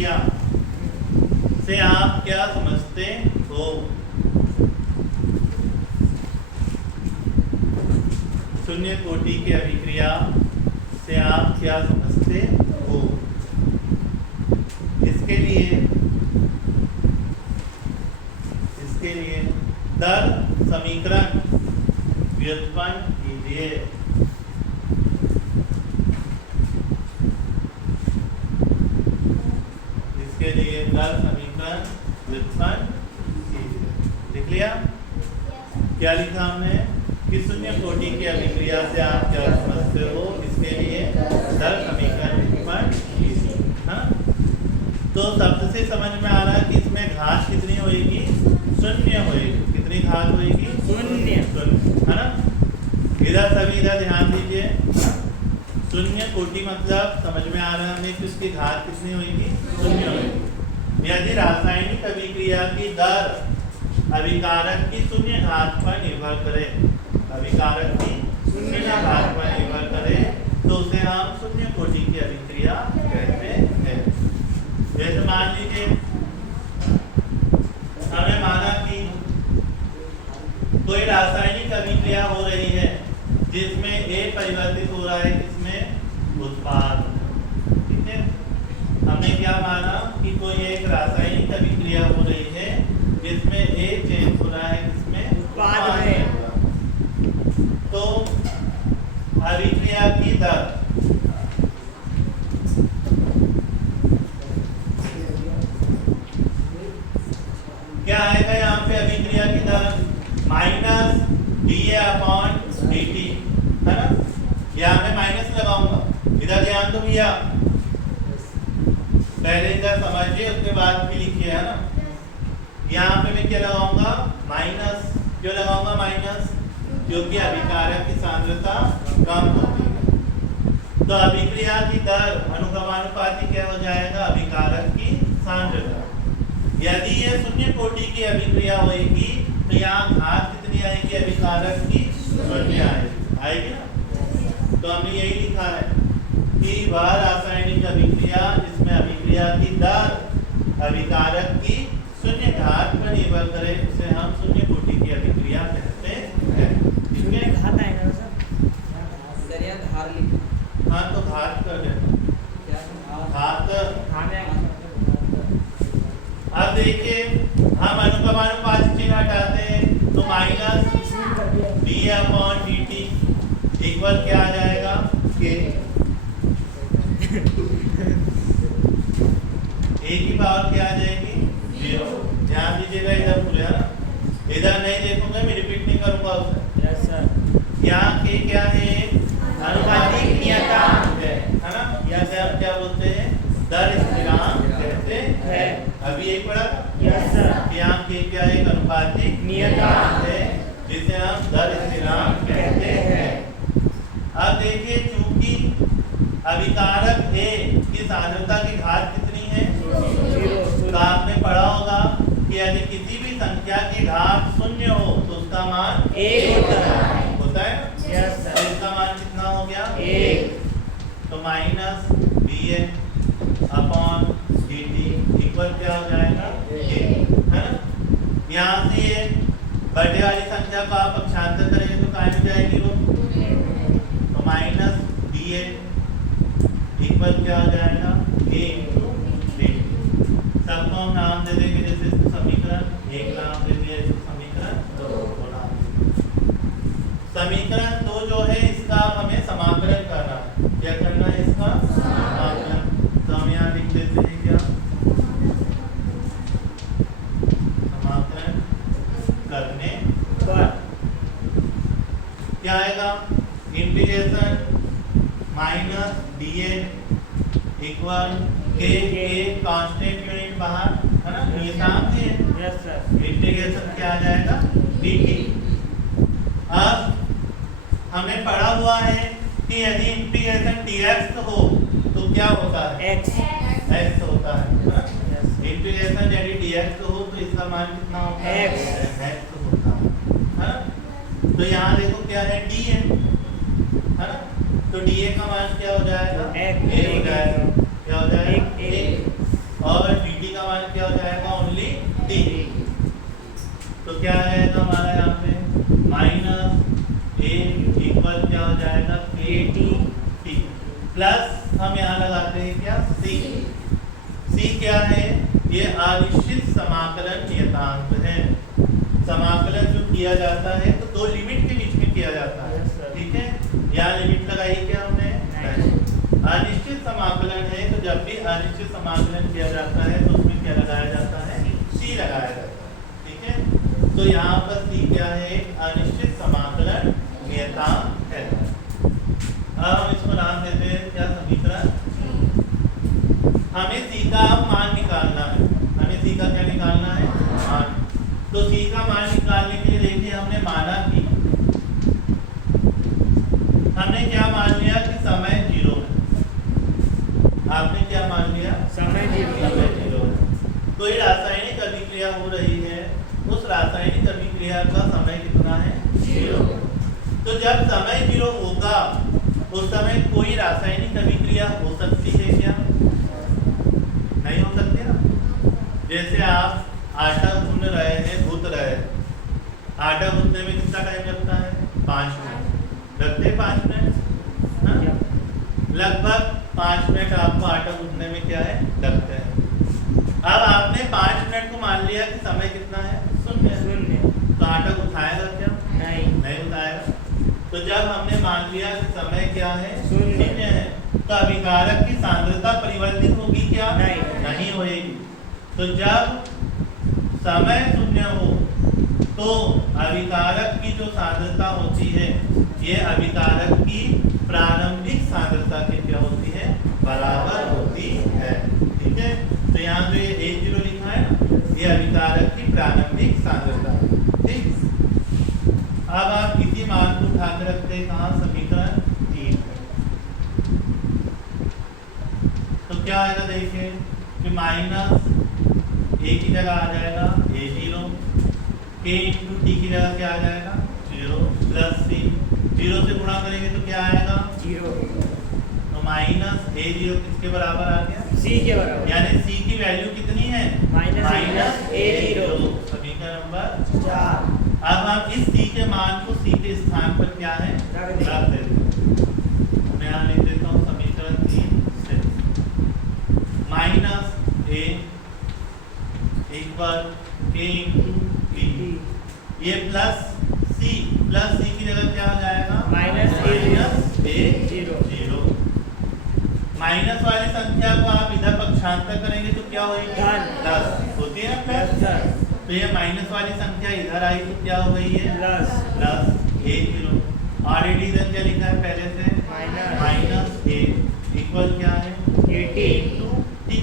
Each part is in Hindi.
अभिक्रिया से आप क्या समझते हो? शून्य कोटि की अभिक्रिया से आप क्या समझते हो? इसके लिए दर समीकरण व्युत्पन्न कीजिए। इसके लिए दर समीकरण व्युत्पन्न कीजिए। लिख लिया? क्या लिखा हमने कि शून्य कोटि की अभिक्रिया से आप क्या समझते हो, इसके लिए दर समीकरण व्युत्पन्न कीजिए। हाँ, तो शब्द से समझ में आ रहा है कि इसमें घात कितनी होगी? शून्य होगी। कितनी घात होगी? शून्य, है ना। इधर सभी इधर ध्यान दीजिए। शून्य कोटि मतलब समझ में आ रहा है हमें कि उसकी घात कितनी होगी? शून्य होगी। यदि रासायनिक अभिक्रिया की दर अभिकारक की शून्य घात पर निर्भर करे, अभिकारक की शून्य घात पर निर्भर करे, तो उसे हम शून्य कोटि की अभिक्रिया कहते हैं। जैसे मान लीजिए हमें माना कि कोई रासायनिक अभिक्रिया हो रही है जिसमें A परिवर्तित हो रहा है किसमें? उत्पाद। ठीक है, हमने क्या माना कि कोई एक रासायनिक अभिक्रिया हो रही है जिसमें A चेंज हो रहा है किसमें? उत्पाद में। तो अभिक्रिया की दर क्या आएगा यहाँ पे? अभिक्रिया की दर माइनस dA/dt, है ना। यहाँ मैं माइनस लगाऊंगा। इधर ध्यान दो भैया, पहले इधर समझिए उसके बाद भी लिखिए, है ना। यहाँ पे मैं क्या लगाऊंगा? माइनस। क्यों लगाऊंगा माइनस? क्योंकि अभिकारक की सांद्रता कम होती है। तो अभिक्रिया की दर अनुक्रमानुपाती क्या हो जाएगा? अभिकारक की सांद्रता। यदि ये शून्य कोटि की अभिक्रिया होगी तो यहाँ घात कितनी आएगी? अभिकारक की शून्य आएगी ना। तो हमने यही लिखा है कि वह रासायनिक अभिक्रिया जिसमें अभिक्रिया की दर अभिकारक की शून्य घात पर निर्भर करे उसे हम शून्य कोटि की अभिक्रिया कहते हैं। ठीक है, घात आएगा ना सर? या धार लिखो। हाँ, तो घात कर देना। घात अब देखिए हम अनुक्रमानुपात चिन्ह हटाते हैं तो माइनस dA/dt इक्वल क्या आ जाएगा? K। A की पावर क्या आ जाएगी? 0। ध्यान दीजिएगा इधर पूरे, है ना। इधर नहीं देखूंगा, मैं रिपीट नहीं करूंगा उसे। Yes sir. यहाँ K क्या है? अनुपातिक नियतांक है ना। जैसे आप क्या बोलते हैं? दर स्थिरांक कहते हैं। अभी एक पढ़ा? Yes sir. यहाँ K क्या एक अनुपातिक नियतांक है जिसे हम दर स्थिरांक कहते हैं। अब देखिए चूंकि अभिकारक A की सांद्रता की घात कितनी है? 0। तो आपने पढ़ा होगा कि यदि किसी भी संख्या की घात शून्य हो तो उसका मान 1 होता है। Yes sir. तो इसका मान कितना हो गया? 1। तो माइनस dA/dt इक्वल क्या हो जाएगा? K, है ना। यहाँ से ये बढ़ने वाली संख्या को आप पक्षांतर करेंगे तो कहाँ में जाएगी वो? तो माइनस dA इक्वल क्या हो जाएगा? K × dt। सबको हम नाम दे देंगे, जैसे इसको समीकरण 1 नाम दे दिया, इसको समीकरण 2 नाम दे दिया। समीकरण 2 जो है इसका हमें समाकलन करना है। क्या करना है इसका? समाकलन। तो हम यहाँ लिख देते हैं क्या? समाकलन करने पर क्या आएगा? Integration minus dA equal K constant unit बाहर, है ना, नियतांक है। Yes sir. इंटीग्रेशन क्या आ जाएगा? dt। अब हमें पढ़ा हुआ है कि यदि इंटीग्रेशन dx हो तो क्या होता है? x होता है। इंटीग्रेशन यदि dx हो तो इसका मान कितना होता है? x होता है। तो यहाँ देखो क्या है? d है ना। तो dA का मान क्या हो जाएगा? a हो जाएगा। क्या हो जाएगा? a। और प्लस हम यहाँ लगाते हैं क्या, सी। सी क्या है, ये अनिश्चित समाकलन नियतांक है। समाकलन जो किया जाता है तो दो लिमिट के बीच में किया जाता है, ठीक है। यहाँ लिमिट लगाई क्या हमने, अनिश्चित समाकलन है तो जब भी अनिश्चित समाकलन किया जाता है तो उसमें क्या लगाया जाता है, सी लगाया जाता है, ठीक है। तो यहाँ पर सी क्या है, अनिश्चित समाकलन नियतांक है। अब हम इसको नाम देते हैं क्या, समीकरण। हमें सी का मान निकालना है, हमें सी का क्या निकालना है, मान। तो सी का मान निकालने के लिए देखिए हमने माना कि हमने क्या मान लिया कि समय 0 है। आपने क्या मान लिया, समय 0 है। तो ये रासायनिक अभिक्रिया हो रही है, उस रासायनिक अभिक्रिया का समय कितना है, 0। तो जब समय 0 होगा उस समय कोई रासायनिक अभिक्रिया हो सकती है क्या, नहीं हो सकती ना। जैसे आप आटा गूंद रहे हैं, गूंथ रहे हैं, आटा गूंथने में कितना टाइम लगता है, 5 मिनट लगते हैं, 5 मिनट, हाँ? लगभग 5 मिनट आपको आटा गूंथने में क्या है, लगते हैं। अब आपने 5 मिनट को मान लिया कि समय कितना है, 0। तो आटा उठाएगा क्या, नहीं उठाएगा। तो जब हमने मान लिया कि समय क्या है, 0 है, तो अभिकारक की सांद्रता परिवर्तित होगी क्या, नहीं होगी। तो जब समय 0 हो तो अभिकारक की जो सांद्रता होती है ये अभिकारक की प्रारंभिक सांद्रता के क्या होती है, बराबर होती है, ठीक है। तो यहाँ जो ये H0 लिखा है ना, ये अभिकारक की प्रारंभिक सांद्रता, ठीक। अब आप इसी मान को उठा के रखते हैं कहाँ, समीकरण 3। तो क्या आएगा देखिए कि माइनस ए की जगह आ जाएगा A0, K इंटू टी की जगह क्या आ जाएगा, 0, प्लस सी। 0 से गुणा करेंगे तो क्या आएगा, 0। तो माइनस A0 किसके बराबर आ गया, सी के बराबर, यानी सी की वैल्यू कितनी है, माइनस A0, समीकरण नंबर 4। अब हम इस सी के मान को सी के स्थान पर क्या है, रख देते हैं। मैं यहाँ लिख देता हूँ समीकरण 3 से माइनस ए इक्वल के इंटू टी, ये प्लस सी की जगह क्या हो जाएगा, माइनस A0। माइनस वाली संख्या को आप इधर पक्षांतर करेंगे तो क्या होगी, प्लस होती है प्लस। तो ये माइनस वाली संख्या इधर आई तो क्या हो गई है, प्लस A0। और डिवीजन क्या लिखा है पहले से, माइनस ए इक्वल क्या है, टी इंटू टी।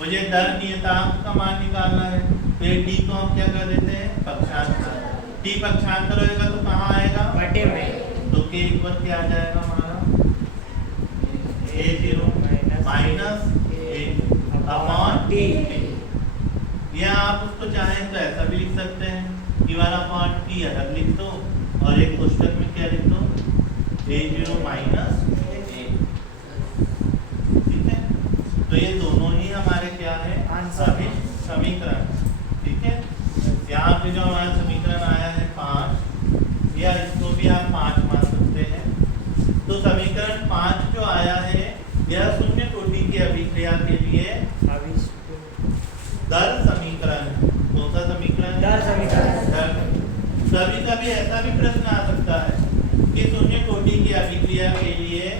मुझे दर नियतांक का मान निकालना है, तो ये टी को हम क्या कर देते हैं, पक्षांतर। टी पक्षांतर होगा तो कहाँ आएगा, बटे में। तो के इक्वल क्या आ जाएगा हमारा, A0 माइनस ए अपॉन टी। या आप उसको चाहें तो ऐसा भी लिख सकते हैं कि 1 अपॉन टी अलग लिख दो और एक कोष्ठक में क्या लिख दो, A0 माइनस ए, ठीक है। तो ये दोनों ही हमारे क्या है, समीकरण, ठीक है। यहाँ पे जो हमारा समीकरण आया है 5, या इसको भी आप 5 मान सकते हैं। तो समीकरण 5 जो आया है यह शून्य कोटि की अभिक्रिया के लिए दर समीकरण है। कौन सा समीकरण, दर समीकरण। कभी कभी ऐसा भी प्रश्न आ सकता है कि शून्य कोटि की अभिक्रिया के लिए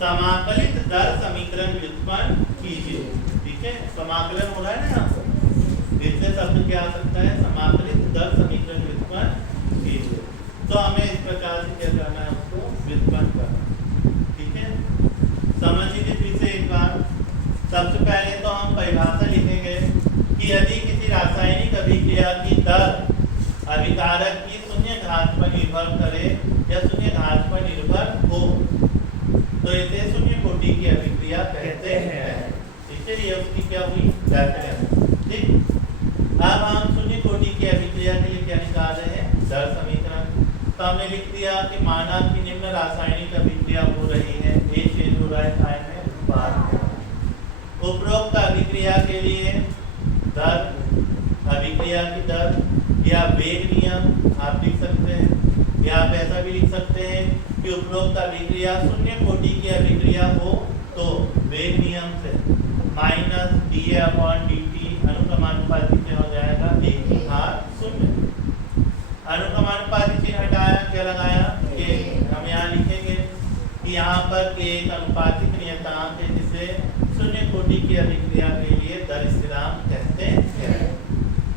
समाकलित दर समीकरण व्युत्पन्न कीजिए, ठीक है। समाकलन हो रहा है ना यहाँ पर, इसमें शब्द क्या आ सकता है, समाकलित दर समीकरण व्युत्पन्न कीजिए। तो हमें इस प्रकार से क्या करना है, उसको व्युत्पन्न करना, ठीक है। समझ लीजिए फिर से एक बार। सबसे पहले तो हम परिभाषा लिखेंगे कि यदि किसी रासायनिक अभिक्रिया की दर अभिकारक की शून्य घात पर निर्भर करे या शून्य घात पर निर्भर हो तो इसे शून्य कोटि की अभिक्रिया कहते हैं, ठीक है। ये उसकी क्या हुई, व्याख्या, ठीक। अब हम शून्य कोटि की अभिक्रिया के लिए क्या निकाल रहे हैं, दर समीकरण। तो हमने लिख दिया कि माना कि निम्न रासायनिक अभिक्रिया हो रही है, A चेंज हो रहा है आयन में बाहर। उपरोक्त अभिक्रिया के लिए दर, अभिक्रिया की दर या वेग नियम आप लिख सकते हैं, या आप ऐसा भी लिख सकते हैं कि उपरोक्त अभिक्रिया शून्य कोटि की अभिक्रिया हो तो वेग नियम से माइनस dA/dt अनुक्रमानुपाती क्या हो जाएगा, वेग की घात शून्य। अनुक्रमानुपाती चिन्ह हटाया, क्या लगाया, के। हम यहाँ लिखेंगे कि यहाँ पर के एक अनुपातिक नियतांक है जिसे शून्य कोटि की अभिक्रिया के लिए दर स्थिरांक कहते हैं।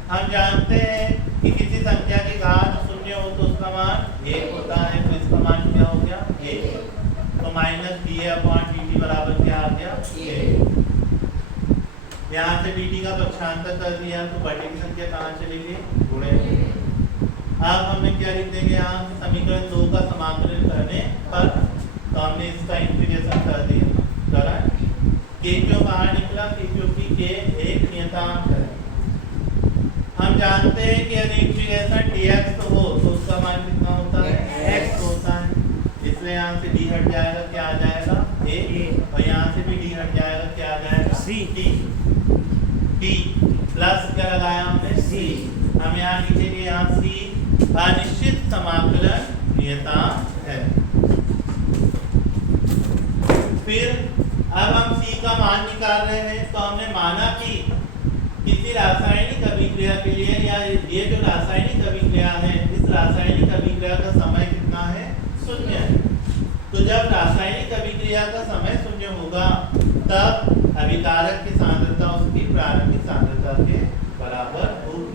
हम जानते हैं कि किसी संख्या की घात शून्य हो तो उसका मान 1 होता है, तो इसका मान क्या हो गया, 1। तो माइनस dA/dt बराबर क्या आ गया, 1। यहाँ से dt का पक्षांतर कर दिया तो बटे की संख्या कहाँ चली गई, गुणे। अब हमने क्या लिख देंगे, यहाँ से समीकरण 2 का समाकलन करने पर तो हमने इसका इंटीग्रेशन कर दिया, करा। के क्यों बाहर निकला, क्योंकि के एक नियतांक है। हम जानते हैं कि यदि इंटीग्रेशन dx हो तो उसका मान कितना होता है, x होता है। इसलिए यहाँ से d हट जाएगा, क्या आ जाएगा, a, और यहाँ से भी d हट जाएगा, क्या आ जाएगा, c। t प्लस क्या लगाया हमने, c। हम यहाँ लिखेंगे, यहाँ c अनिश्चित समाकलन नियतांक है। फिर अब हम c का मान निकाल रहे हैं, तो हमने माना कि किसी रासायनिक अभिक्रिया के लिए या ये जो रासायनिक अभिक्रिया है, इस रासायनिक अभिक्रिया का समय कितना है, शून्य है। तो जब रासायनिक अभिक्रिया का समय शून्य होगा तब अभिकारक की सांद्रता उसकी प्रारंभिक सांद्रता के बराबर होगी।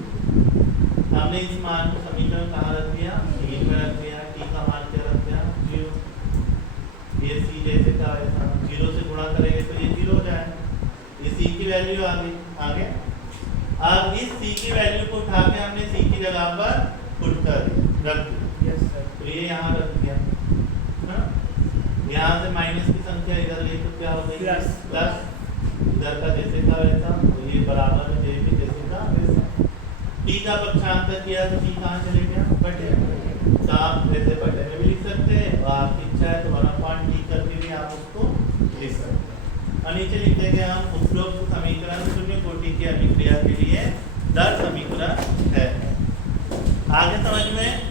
हमने इस मान को समीकरण कहाँ रख दिया, डी में रख दिया। टी का मान क्या रख दिया, 0। ये सी जैसे का 0 से गुणा करेंगे तो ये 0 हो जाएगा। ये सी की वैल्यू आ गई, आगे। अब इस c की वैल्यू को उठा के हमने c की जगह पर पुट कर दिया, रख दिया। तो ये यहाँ रख दिया, यहाँ से माइनस की संख्या इधर गई तो क्या हो गई, प्लस। इधर का जैसे का वैसा, तो ये बराबर है जैसे का वैसा। t का पक्षांतर किया तो t कहाँ चले गया, बटे। तो आप जैसे बटे में भी लिख सकते हैं, और आपकी इच्छा है तो 1/t करके भी आप उसको लिख सकते हैं। और नीचे लिख देंगे हम उपरोक्त समीकरण शून्य कोटि की अभिक्रिया के लिए दर समीकरण है। आगे समझ में